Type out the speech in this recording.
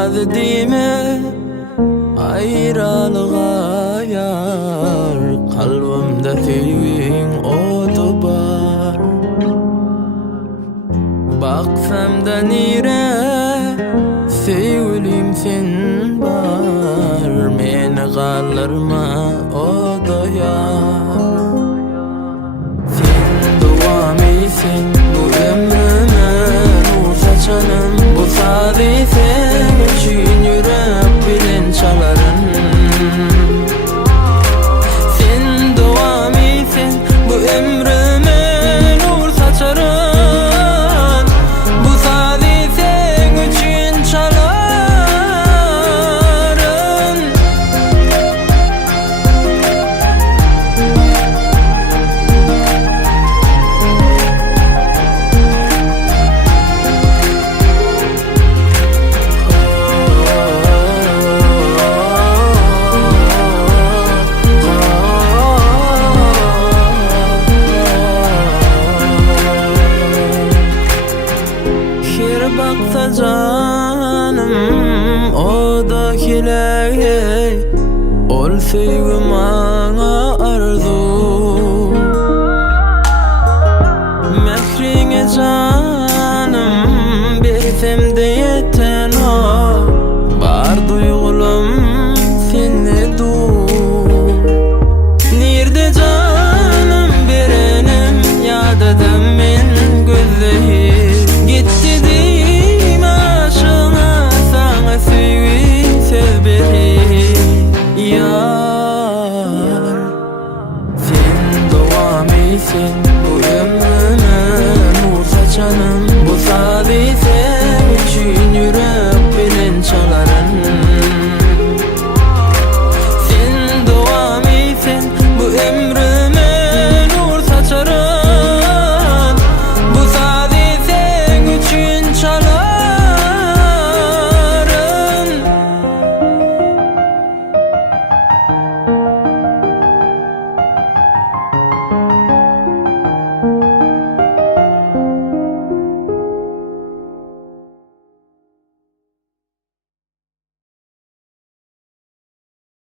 Olmadı dime ayrılığa yar, kalbimde sevgin odu bar. Baksam da nire sevgilim sen bar, meni kaldırma odu yar. Sen dowamysen bu ömrüme nur saçanım, bu sadi sen üçün yürek bilen çalarım. Sen dowamysen bu ömrüme nur saçarım, bu sadi sen üçün çalarım. Baksa canım o da hiley, ol sevgim